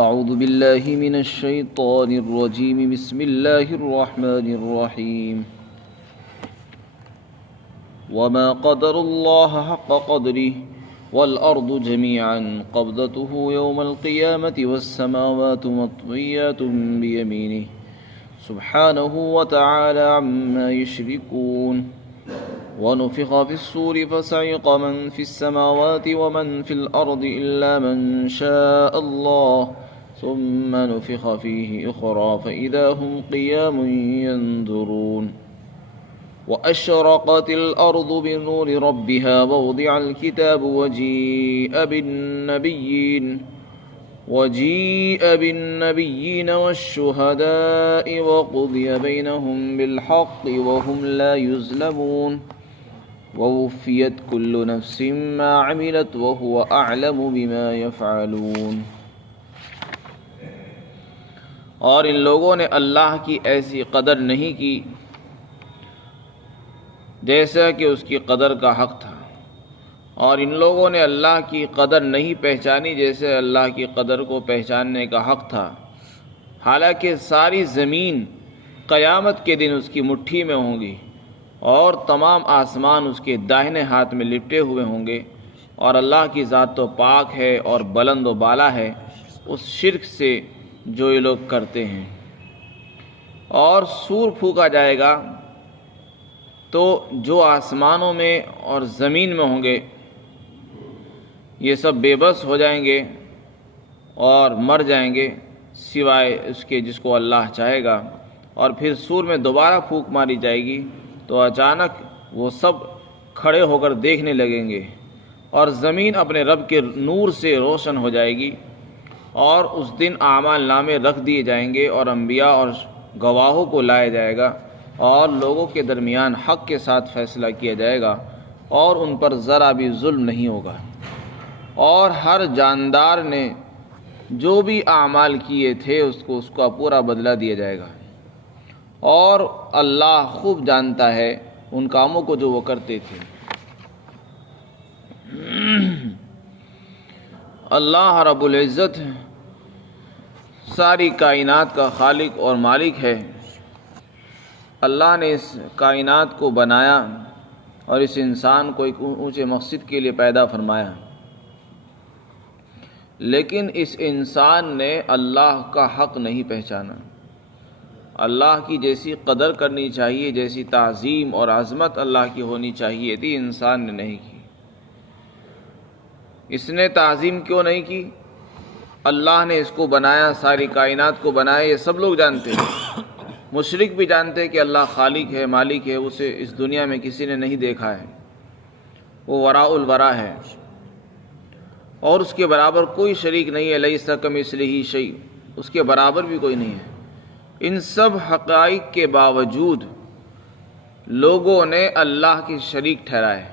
أعوذ بالله من الشيطان الرجيم بسم الله الرحمن الرحيم وما قدر الله حق قدره والأرض جميعا قبضته يوم القيامة والسماوات مطويات بيمينه سبحانه وتعالى عما يشركون ونفخ في الصور فصعق من في السماوات ومن في الأرض إلا من شاء الله ثم نفخ فيه أخرى فإذا هم قيام ينظرون وأشرقت الأرض بنور ربها ووضع الكتاب وجيء بالنبيين والشهداء وقضي بينهم بالحق وهم لا يظلمون ووفيت كل نفس ما عملت وهو أعلم بما يفعلون۔ اور ان لوگوں نے اللہ کی ایسی قدر نہیں کی جیسا کہ اس کی قدر کا حق تھا، اور ان لوگوں نے اللہ کی قدر نہیں پہچانی جیسے اللہ کی قدر کو پہچاننے کا حق تھا، حالانکہ ساری زمین قیامت کے دن اس کی مٹھی میں ہوں گی اور تمام آسمان اس کے داہنے ہاتھ میں لپٹے ہوئے ہوں گے، اور اللہ کی ذات تو پاک ہے اور بلند و بالا ہے اس شرک سے جو یہ لوگ کرتے ہیں۔ اور سور پھونکا جائے گا تو جو آسمانوں میں اور زمین میں ہوں گے یہ سب بے بس ہو جائیں گے اور مر جائیں گے سوائے اس کے جس کو اللہ چاہے گا، اور پھر سور میں دوبارہ پھونک ماری جائے گی تو اچانک وہ سب کھڑے ہو کر دیکھنے لگیں گے، اور زمین اپنے رب کے نور سے روشن ہو جائے گی، اور اس دن اعمال نامے رکھ دیے جائیں گے اور انبیاء اور گواہوں کو لایا جائے گا اور لوگوں کے درمیان حق کے ساتھ فیصلہ کیا جائے گا، اور ان پر ذرا بھی ظلم نہیں ہوگا، اور ہر جاندار نے جو بھی اعمال کیے تھے اس کا پورا بدلہ دیا جائے گا، اور اللہ خوب جانتا ہے ان کاموں کو جو وہ کرتے تھے۔ اللہ رب العزت ساری کائنات کا خالق اور مالک ہے۔ اللہ نے اس کائنات کو بنایا اور اس انسان کو ایک اونچے مقصد کے لیے پیدا فرمایا، لیکن اس انسان نے اللہ کا حق نہیں پہچانا۔ اللہ کی جیسی قدر کرنی چاہیے، جیسی تعظیم اور عظمت اللہ کی ہونی چاہیے تھی، انسان نے نہیں کی۔ اس نے تعظیم کیوں نہیں کی؟ اللہ نے اس کو بنایا، ساری کائنات کو بنایا، یہ سب لوگ جانتے ہیں، مشرک بھی جانتے ہیں کہ اللہ خالق ہے، مالک ہے، اسے اس دنیا میں کسی نے نہیں دیکھا ہے، وہ وراء الورا ہے اور اس کے برابر کوئی شریک نہیں ہے، لیس کمثلہ شیء، اس کے برابر بھی کوئی نہیں ہے۔ ان سب حقائق کے باوجود لوگوں نے اللہ کی شریک ٹھہرائے،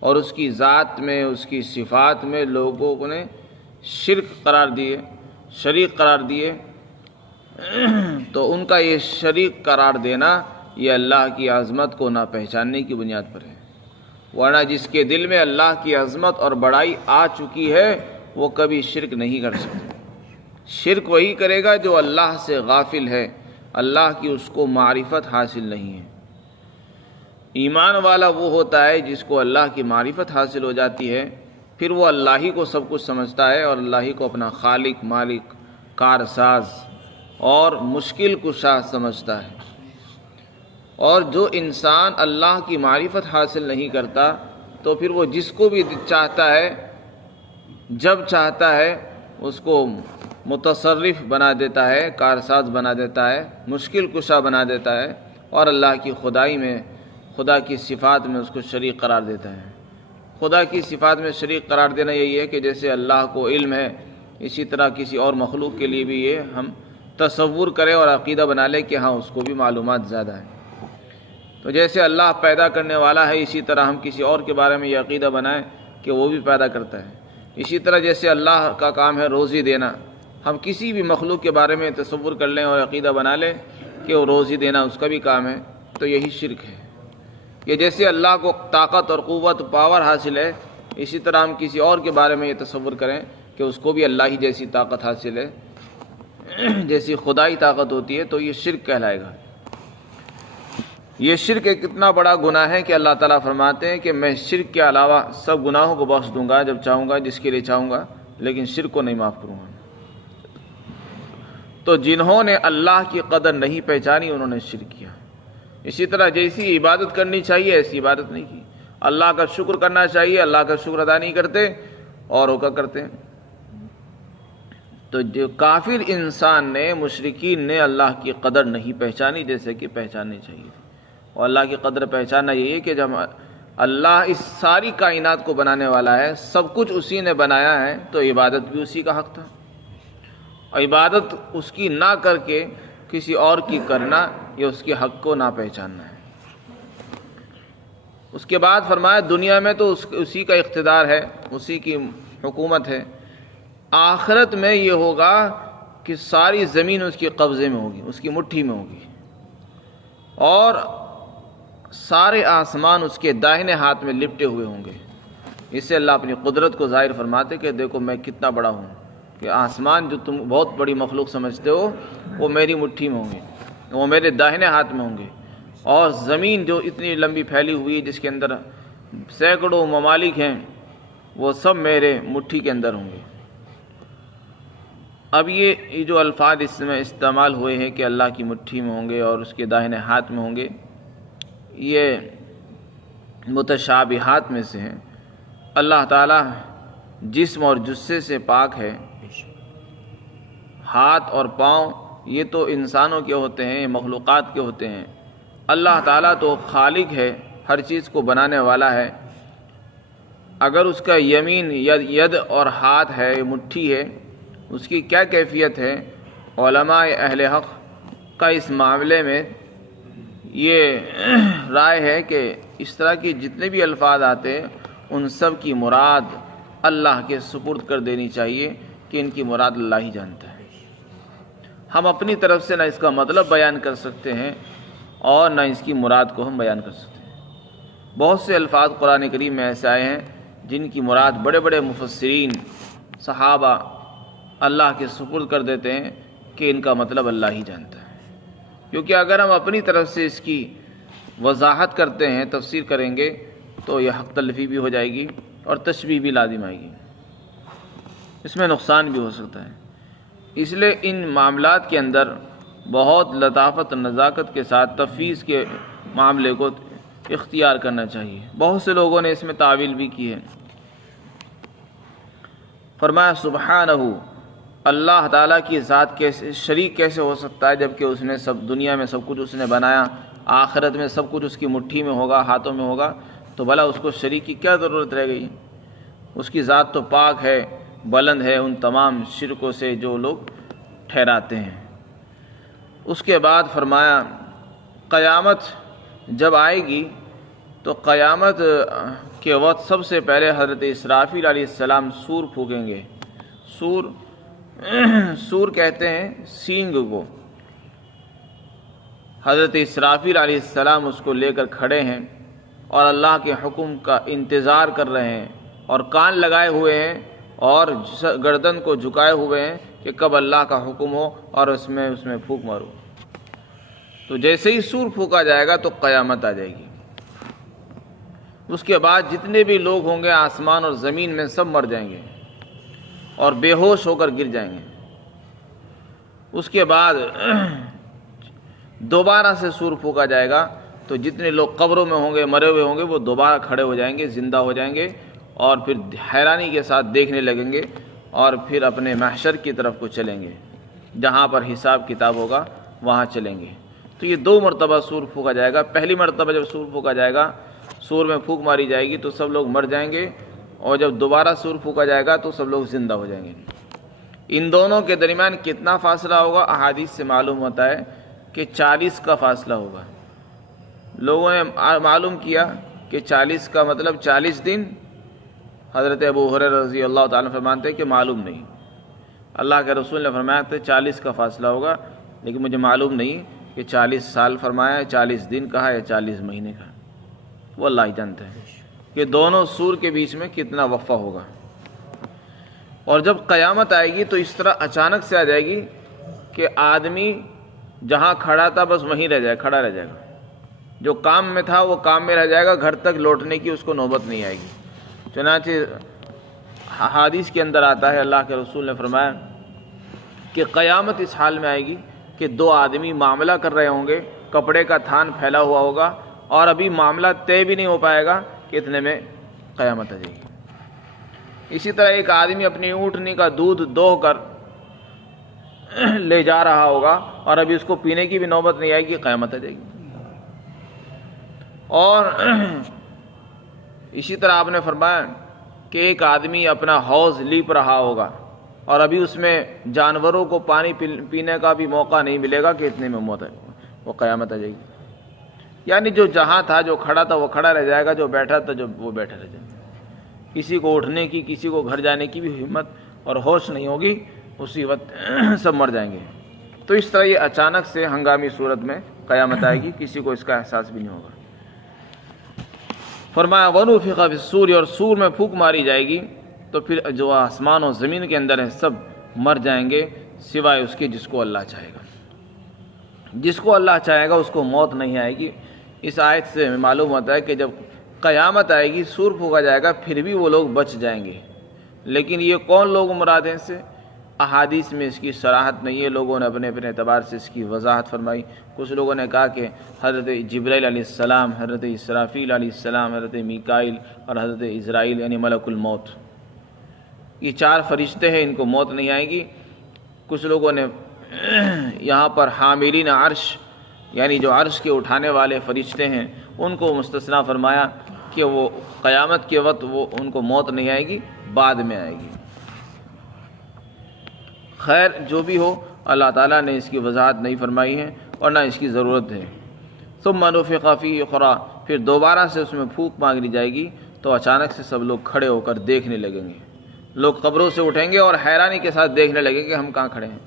اور اس کی ذات میں، اس کی صفات میں لوگوں نے شرک قرار دیے، شریک قرار دیے، تو ان کا یہ شریک قرار دینا یہ اللہ کی عظمت کو نہ پہچاننے کی بنیاد پر ہے، ورنہ جس کے دل میں اللہ کی عظمت اور بڑائی آ چکی ہے وہ کبھی شرک نہیں کر سکتا۔ شرک وہی کرے گا جو اللہ سے غافل ہے، اللہ کی اس کو معرفت حاصل نہیں ہے۔ ایمان والا وہ ہوتا ہے جس کو اللہ کی معرفت حاصل ہو جاتی ہے، پھر وہ اللہ ہی کو سب کچھ سمجھتا ہے اور اللہ ہی کو اپنا خالق، مالک، کارساز اور مشکل کشا سمجھتا ہے۔ اور جو انسان اللہ کی معرفت حاصل نہیں کرتا تو پھر وہ جس کو بھی چاہتا ہے، جب چاہتا ہے، اس کو متصرف بنا دیتا ہے، کارساز بنا دیتا ہے، مشکل کشا بنا دیتا ہے، اور اللہ کی خدائی میں، خدا کی صفات میں اس کو شریک قرار دیتا ہے۔ خدا کی صفات میں شریک قرار دینا یہی ہے کہ جیسے اللہ کو علم ہے، اسی طرح کسی اور مخلوق کے لیے بھی یہ ہم تصور کریں اور عقیدہ بنا لیں کہ ہاں اس کو بھی معلومات زیادہ ہے۔ تو جیسے اللہ پیدا کرنے والا ہے، اسی طرح ہم کسی اور کے بارے میں یہ عقیدہ بنائیں کہ وہ بھی پیدا کرتا ہے۔ اسی طرح جیسے اللہ کا کام ہے روزی دینا، ہم کسی بھی مخلوق کے بارے میں تصور کر لیں اور عقیدہ بنا لیں کہ وہ روزی دینا اس کا بھی کام ہے، تو یہی شرک ہے۔ کہ جیسے اللہ کو طاقت اور قوت، پاور حاصل ہے، اسی طرح ہم کسی اور کے بارے میں یہ تصور کریں کہ اس کو بھی اللہ ہی جیسی طاقت حاصل ہے، جیسی خدائی طاقت ہوتی ہے، تو یہ شرک کہلائے گا۔ یہ شرک ایک اتنا بڑا گناہ ہے کہ اللہ تعالیٰ فرماتے ہیں کہ میں شرک کے علاوہ سب گناہوں کو بخش دوں گا جب چاہوں گا، جس کے لیے چاہوں گا، لیکن شرک کو نہیں معاف کروں گا۔ تو جنہوں نے اللہ کی قدر نہیں پہچانی انہوں نے شرک کیا۔ اسی طرح جیسی عبادت کرنی چاہیے ایسی عبادت نہیں کی، اللہ کا شکر کرنا چاہیے اللہ کا شکر ادا نہیں کرتے اوروں کا کرتے ہیں۔ تو جو کافر انسان نے، مشرکین نے اللہ کی قدر نہیں پہچانی جیسے کہ پہچاننی چاہیے تھی۔ اور اللہ کی قدر پہچاننا یہی ہے کہ جب اللہ اس ساری کائنات کو بنانے والا ہے، سب کچھ اسی نے بنایا ہے، تو عبادت بھی اسی کا حق تھا۔ اور عبادت اس کی نہ کر کے کسی اور کی کرنا، یہ اس کے حق کو نہ پہچاننا ہے۔ اس کے بعد فرمایا دنیا میں تو اسی کا اقتدار ہے، اسی کی حکومت ہے، آخرت میں یہ ہوگا کہ ساری زمین اس کے قبضے میں ہوگی، اس کی مٹھی میں ہوگی، اور سارے آسمان اس کے داہنے ہاتھ میں لپٹے ہوئے ہوں گے۔ اس سے اللہ اپنی قدرت کو ظاہر فرماتے کہ دیکھو میں کتنا بڑا ہوں، کہ آسمان جو تم بہت بڑی مخلوق سمجھتے ہو وہ میری مٹھی میں ہوں گے، وہ میرے داہنے ہاتھ میں ہوں گے، اور زمین جو اتنی لمبی پھیلی ہوئی ہے جس کے اندر سینکڑوں ممالک ہیں، وہ سب میرے مٹھی کے اندر ہوں گے۔ اب یہ جو الفاظ اس میں استعمال ہوئے ہیں کہ اللہ کی مٹھی میں ہوں گے اور اس کے داہنے ہاتھ میں ہوں گے، یہ متشابہات میں سے ہیں۔ اللہ تعالیٰ جسم اور جثے سے پاک ہے، ہاتھ اور پاؤں یہ تو انسانوں کے ہوتے ہیں، مخلوقات کے ہوتے ہیں۔ اللہ تعالیٰ تو خالق ہے، ہر چیز کو بنانے والا ہے۔ اگر اس کا یمین ید اور ہاتھ ہے، مٹھی ہے، اس کی کیا کیفیت ہے؟ علماء اہل حق کا اس معاملے میں یہ رائے ہے کہ اس طرح کی جتنے بھی الفاظ آتے ہیں ان سب کی مراد اللہ کے سپرد کر دینی چاہیے کہ ان کی مراد اللہ ہی جانتا ہے۔ ہم اپنی طرف سے نہ اس کا مطلب بیان کر سکتے ہیں اور نہ اس کی مراد کو ہم بیان کر سکتے ہیں۔ بہت سے الفاظ قرآن کریم میں ایسے آئے ہیں جن کی مراد بڑے بڑے مفسرین صحابہ اللہ کے سپرد کر دیتے ہیں کہ ان کا مطلب اللہ ہی جانتا ہے۔ کیونکہ اگر ہم اپنی طرف سے اس کی وضاحت کرتے ہیں، تفسیر کریں گے، تو یہ حق تلفی بھی ہو جائے گی اور تشبیہ بھی لازم آئے گی، اس میں نقصان بھی ہو سکتا ہے۔ اس لیے ان معاملات کے اندر بہت لطافت اور نزاکت کے ساتھ تفویض کے معاملے کو اختیار کرنا چاہیے۔ بہت سے لوگوں نے اس میں تعویل بھی کی ہے۔ فرمایا سبحانہ، اللہ تعالیٰ کی ذات کیسے شریک کیسے ہو سکتا ہے جبکہ اس نے سب دنیا میں سب کچھ اس نے بنایا، آخرت میں سب کچھ اس کی مٹھی میں ہوگا، ہاتھوں میں ہوگا، تو بھلا اس کو شریک کی کیا ضرورت رہ گئی؟ اس کی ذات تو پاک ہے، بلند ہے ان تمام شرکوں سے جو لوگ ٹھہراتے ہیں۔ اس کے بعد فرمایا قیامت جب آئے گی تو قیامت کے وقت سب سے پہلے حضرت اسرافیل علیہ السلام سور پھونکیں گے۔ سور کہتے ہیں سینگ کو۔ حضرت اسرافیل علیہ السلام اس کو لے کر کھڑے ہیں اور اللہ کے حکم کا انتظار کر رہے ہیں، اور کان لگائے ہوئے ہیں اور گردن کو جھکائے ہوئے ہیں کہ کب اللہ کا حکم ہو اور اس میں پھونک مارو۔ تو جیسے ہی سور پھونکا جائے گا تو قیامت آ جائے گی۔ اس کے بعد جتنے بھی لوگ ہوں گے آسمان اور زمین میں سب مر جائیں گے اور بے ہوش ہو کر گر جائیں گے۔ اس کے بعد دوبارہ سے سور پھونکا جائے گا تو جتنے لوگ قبروں میں ہوں گے، مرے ہوئے ہوں گے، وہ دوبارہ کھڑے ہو جائیں گے، زندہ ہو جائیں گے، اور پھر حیرانی کے ساتھ دیکھنے لگیں گے، اور پھر اپنے محشر کی طرف کو چلیں گے، جہاں پر حساب کتاب ہوگا وہاں چلیں گے۔ تو یہ 2 مرتبہ سور پھونکا جائے گا۔ پہلی مرتبہ جب سور پھونکا جائے گا، سور میں پھونک ماری جائے گی تو سب لوگ مر جائیں گے، اور جب دوبارہ سور پھونکا جائے گا تو سب لوگ زندہ ہو جائیں گے۔ ان دونوں کے درمیان کتنا فاصلہ ہوگا؟ احادیث سے معلوم ہوتا ہے کہ 40 کا فاصلہ ہوگا۔ لوگوں نے معلوم کیا کہ 40 کا مطلب 40 دن۔ حضرت ابو ہریرہ رضی اللہ تعالیٰ فرماتے ہیں کہ معلوم نہیں، اللہ کے رسول نے فرمایا تھا 40 کا فاصلہ ہوگا، لیکن مجھے معلوم نہیں کہ 40 سال فرمایا ہے، 40 دن کہا یا 40 مہینے کہا، وہ اللہ ہی جانتا ہے کہ دونوں سور کے بیچ میں کتنا وقفہ ہوگا۔ اور جب قیامت آئے گی تو اس طرح اچانک سے آ جائے گی کہ آدمی جہاں کھڑا تھا بس وہیں کھڑا رہ جائے گا، جو کام میں تھا وہ کام میں رہ جائے گا، گھر تک لوٹنے کی اس کو نوبت نہیں آئے گی۔ چنانچہ حدیث کے اندر آتا ہے، اللہ کے رسول نے فرمایا کہ قیامت اس حال میں آئے گی کہ دو آدمی معاملہ کر رہے ہوں گے، کپڑے کا تھان پھیلا ہوا ہوگا اور ابھی معاملہ طے بھی نہیں ہو پائے گا کہ اتنے میں قیامت آ جائے گی۔ اسی طرح ایک آدمی اپنی اونٹنی کا دودھ دوہ کر لے جا رہا ہوگا اور ابھی اس کو پینے کی بھی نوبت نہیں آئے گی، قیامت آ جائے گی۔ اور اسی طرح آپ نے فرمایا کہ ایک آدمی اپنا حوض لیپ رہا ہوگا اور ابھی اس میں جانوروں کو پانی پینے کا بھی موقع نہیں ملے گا کہ اتنے میں موت ہے، وہ قیامت آ جائے گی۔ یعنی جو جہاں تھا، جو کھڑا تھا وہ کھڑا رہ جائے گا، جو بیٹھا تھا وہ بیٹھا رہ جائے گا۔ کسی کو اٹھنے کی، کسی کو گھر جانے کی بھی ہمت اور ہوش نہیں ہوگی، اسی وقت سب مر جائیں گے۔ تو اس طرح یہ اچانک سے ہنگامی صورت میں قیامت آئے گی، کسی کو اس کا احساس بھی نہیں ہوگا۔ فرمایا وَنُفِخَ فِي الصُّورِ، اور سور میں پھونک ماری جائے گی تو پھر جو آسمان و زمین کے اندر ہے سب مر جائیں گے سوائے اس کے جس کو اللہ چاہے گا۔ جس کو اللہ چاہے گا اس کو موت نہیں آئے گی۔ اس آیت سے معلوم ہوتا ہے کہ جب قیامت آئے گی، سور پھونکا جائے گا، پھر بھی وہ لوگ بچ جائیں گے۔ لیکن یہ کون لوگ مراد ہیں؟ سے احادیث میں اس کی صراحت نہیں ہے، لوگوں نے اپنے اپنے اعتبار سے اس کی وضاحت فرمائی۔ کچھ لوگوں نے کہا کہ حضرت جبرائیل علیہ السلام، حضرت اسرافیل علیہ السلام، حضرت میکائیل اور حضرت اسرائیل یعنی ملک الموت، یہ چار فرشتے ہیں، ان کو موت نہیں آئے گی۔ کچھ لوگوں نے یہاں پر حاملین عرش یعنی جو عرش کے اٹھانے والے فرشتے ہیں ان کو مستثنیٰ فرمایا کہ وہ قیامت کے وقت وہ ان کو موت نہیں آئے گی، بعد میں آئے گی۔ خیر جو بھی ہو، اللہ تعالیٰ نے اس کی وضاحت نہیں فرمائی ہے اور نہ اس کی ضرورت ہے۔ ثم نفخ فیہ اخری، پھر دوبارہ سے اس میں پھونک مانگی جائے گی تو اچانک سے سب لوگ کھڑے ہو کر دیکھنے لگیں گے۔ لوگ قبروں سے اٹھیں گے اور حیرانی کے ساتھ دیکھنے لگیں کہ ہم کہاں کھڑے ہیں۔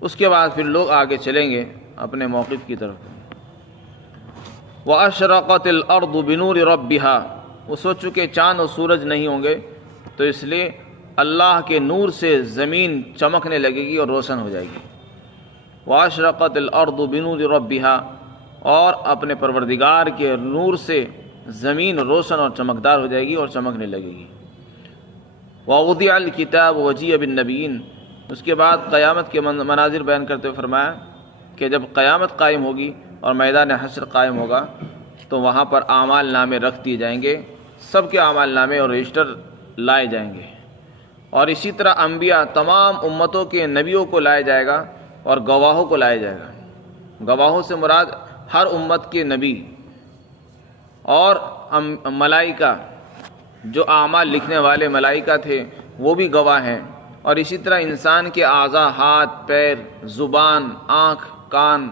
اس کے بعد پھر لوگ آگے چلیں گے اپنے موقف کی طرف۔ وَأَشْرَقَتِ الْأَرْضُ بِنُورِ رَبِّهَا، وہ سوچ چکے چاند اور سورج نہیں ہوں گے تو اس لیے اللہ کے نور سے زمین چمکنے لگے گی اور روشن ہو جائے گی۔ وَأَشْرَقَتِ الْأَرْضُ بِنُورِ رَبِّهَا، اور اپنے پروردگار کے نور سے زمین روشن اور چمکدار ہو جائے گی اور چمکنے لگے گی۔ وَوُضِعَ الْكِتَابُ وَجِيءَ بِالنَّبِيِّينَ، اس کے بعد قیامت کے مناظر بیان کرتے ہوئے فرمایا کہ جب قیامت قائم ہوگی اور میدان حشر قائم ہوگا تو وہاں پر اعمال نامے رکھ دیے جائیں گے، سب کے اعمال نامے اور رجسٹر لائے جائیں گے۔ اور اسی طرح انبیاء، تمام امتوں کے نبیوں کو لایا جائے گا اور گواہوں کو لایا جائے گا۔ گواہوں سے مراد ہر امت کے نبی اور ملائکہ، جو اعمال لکھنے والے ملائکہ تھے وہ بھی گواہ ہیں۔ اور اسی طرح انسان کے اعضاء، ہاتھ، پیر، زبان، آنکھ، کان،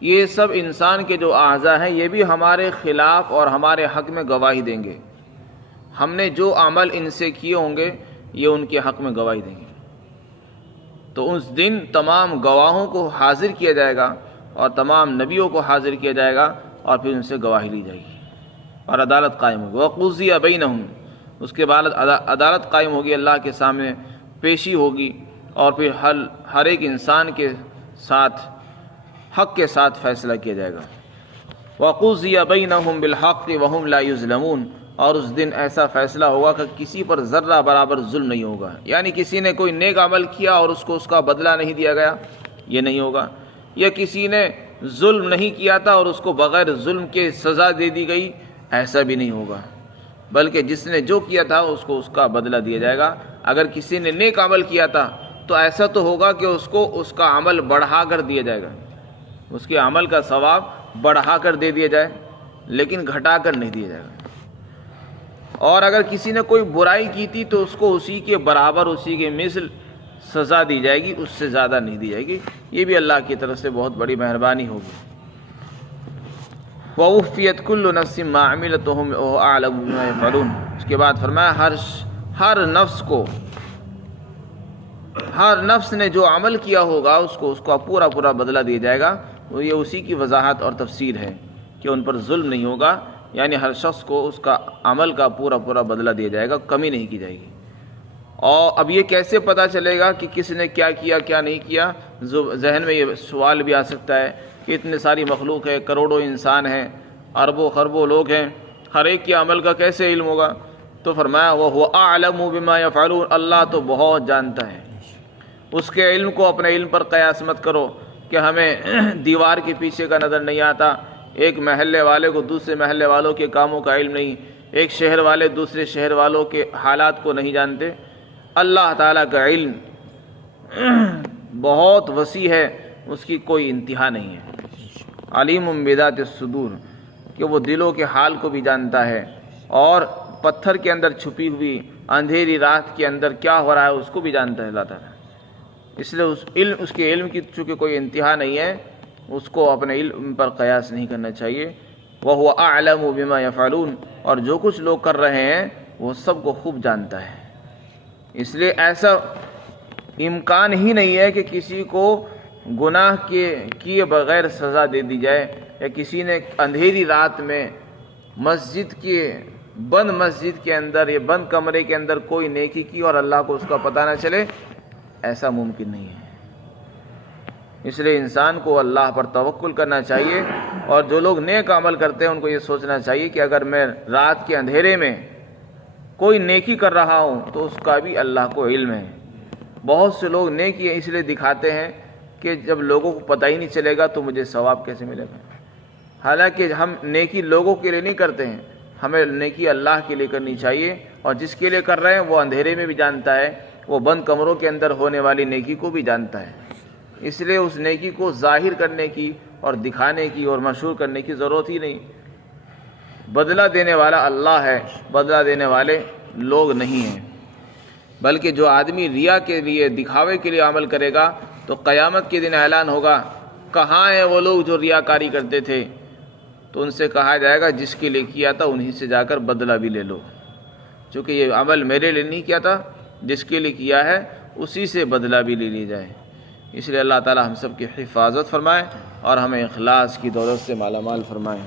یہ سب انسان کے جو اعضاء ہیں یہ بھی ہمارے خلاف اور ہمارے حق میں گواہی دیں گے۔ ہم نے جو عمل ان سے کیے ہوں گے یہ ان کے حق میں گواہی دیں گے۔ تو اس دن تمام گواہوں کو حاضر کیا جائے گا اور تمام نبیوں کو حاضر کیا جائے گا اور پھر ان سے گواہی لی جائے گی اور عدالت قائم ہوگی۔ وَقُضِیَ بَیْنَهُمْ، اس کے بعد عدالت قائم ہوگی، اللہ کے سامنے پیشی ہوگی اور پھر ہر ایک انسان کے ساتھ حق کے ساتھ فیصلہ کیا جائے گا۔ وَقُضِیَ بَیْنَهُمْ بِالْحَقِّ وَهُمْ لَا يُظْلَمُونَ، اور اس دن ایسا فیصلہ ہوگا کہ کسی پر ذرہ برابر ظلم نہیں ہوگا، یعنی کسی نے کوئی نیک عمل کیا اور اس کو اس کا بدلہ نہیں دیا گیا، یہ نہیں ہوگا، یا کسی نے ظلم نہیں کیا تھا اور اس کو بغیر ظلم کے سزا دے دی گئی، ایسا بھی نہیں ہوگا، بلکہ جس نے جو کیا تھا اس کو اس کا بدلہ دیا جائے گا۔ اگر کسی نے نیک عمل کیا تھا تو ایسا تو ہوگا کہ اس کو اس کا عمل بڑھا کر دیا جائے گا، اس کے عمل کا ثواب بڑھا کر دے دیا جائے، لیکن گھٹا کر نہیں دیا جائے گا۔ اور اگر کسی نے کوئی برائی کی تھی تو اس کو اسی کے برابر، اسی کے مثل سزا دی جائے گی، اس سے زیادہ نہیں دی جائے گی۔ یہ بھی اللہ کی طرف سے بہت بڑی مہربانی ہوگی۔ وَوُفِّيَتْ كُلُّ نَفْسٍ مَّا عَمِلَتْ وَهُوَ أَعْلَمُ بِمَا يَفْعَلُونَ، اس کے بعد فرمایا ہر نفس کو، ہر نفس نے جو عمل کیا ہوگا اس کو پورا بدلہ دیا جائے گا۔ وہ یہ اسی کی وضاحت اور تفسیر ہے کہ ان پر ظلم نہیں ہوگا، یعنی ہر شخص کو اس کا عمل کا پورا بدلہ دیا جائے گا، کمی نہیں کی جائے گی۔ اور اب یہ کیسے پتہ چلے گا کہ کس نے کیا کیا کیا نہیں کیا؟ ذہن میں یہ سوال بھی آ سکتا ہے کہ اتنے ساری مخلوق ہے، کروڑوں انسان ہیں، اربوں خربوں لوگ ہیں، ہر ایک کے عمل کا کیسے علم ہوگا؟ تو فرمایا وَهُوَ أَعْلَمُ بِمَا يَفْعَلُونَ، اللہ تو بہت جانتا ہے۔ اس کے علم کو اپنے علم پر قیاس مت کرو کہ ہمیں دیوار کے پیچھے کا نظر نہیں آتا، ایک محلے والے کو دوسرے محلے والوں کے کاموں کا علم نہیں، ایک شہر والے دوسرے شہر والوں کے حالات کو نہیں جانتے۔ اللہ تعالیٰ کا علم بہت وسیع ہے، اس کی کوئی انتہا نہیں ہے۔ علیم بذات الصدور، کہ وہ دلوں کے حال کو بھی جانتا ہے، اور پتھر کے اندر چھپی ہوئی اندھیری رات کے اندر کیا ہو رہا ہے اس کو بھی جانتا ہے اللہ تعالیٰ۔ اس لیے اس کے علم کی چونکہ کوئی انتہا نہیں ہے، اس کو اپنے علم پر قیاس نہیں کرنا چاہیے۔ وَهُوَ أَعْلَمُ بِمَا يَفْعَلُونَ، اور جو کچھ لوگ کر رہے ہیں وہ سب کو خوب جانتا ہے۔ اس لیے ایسا امکان ہی نہیں ہے کہ کسی کو گناہ کیے بغیر سزا دے دی جائے، یا کسی نے اندھیری رات میں بند مسجد کے اندر یا بند کمرے کے اندر کوئی نیکی کی اور اللہ کو اس کا پتہ نہ چلے، ایسا ممکن نہیں ہے۔ اس لیے انسان کو اللہ پر توکل کرنا چاہیے، اور جو لوگ نیک عمل کرتے ہیں ان کو یہ سوچنا چاہیے کہ اگر میں رات کے اندھیرے میں کوئی نیکی کر رہا ہوں تو اس کا بھی اللہ کو علم ہے۔ بہت سے لوگ نیکی اس لیے دکھاتے ہیں کہ جب لوگوں کو پتہ ہی نہیں چلے گا تو مجھے ثواب کیسے ملے گا؟ حالانکہ ہم نیکی لوگوں کے لیے نہیں کرتے ہیں، ہمیں نیکی اللہ کے لیے کرنی چاہیے، اور جس کے لیے کر رہے ہیں وہ اندھیرے میں بھی جانتا ہے، وہ بند کمروں کے اندر ہونے والی نیکی کو بھی جانتا ہے۔ اس لیے اس نیکی کو ظاہر کرنے کی اور دکھانے کی اور مشہور کرنے کی ضرورت ہی نہیں۔ بدلہ دینے والا اللہ ہے، بدلہ دینے والے لوگ نہیں ہیں۔ بلکہ جو آدمی ریا کے لیے، دکھاوے کے لیے عمل کرے گا تو قیامت کے دن اعلان ہوگا کہاں ہیں وہ لوگ جو ریاکاری کرتے تھے؟ تو ان سے کہا جائے گا جس کے لیے کیا تھا انہی سے جا کر بدلہ بھی لے لو، چونکہ یہ عمل میرے لیے نہیں کیا تھا، جس کے لیے کیا ہے اسی سے بدلہ بھی لے لی جائے۔ اس لیے اللہ تعالی ہم سب کی حفاظت فرمائے اور ہمیں اخلاص کی دولت سے مالا مال فرمائے۔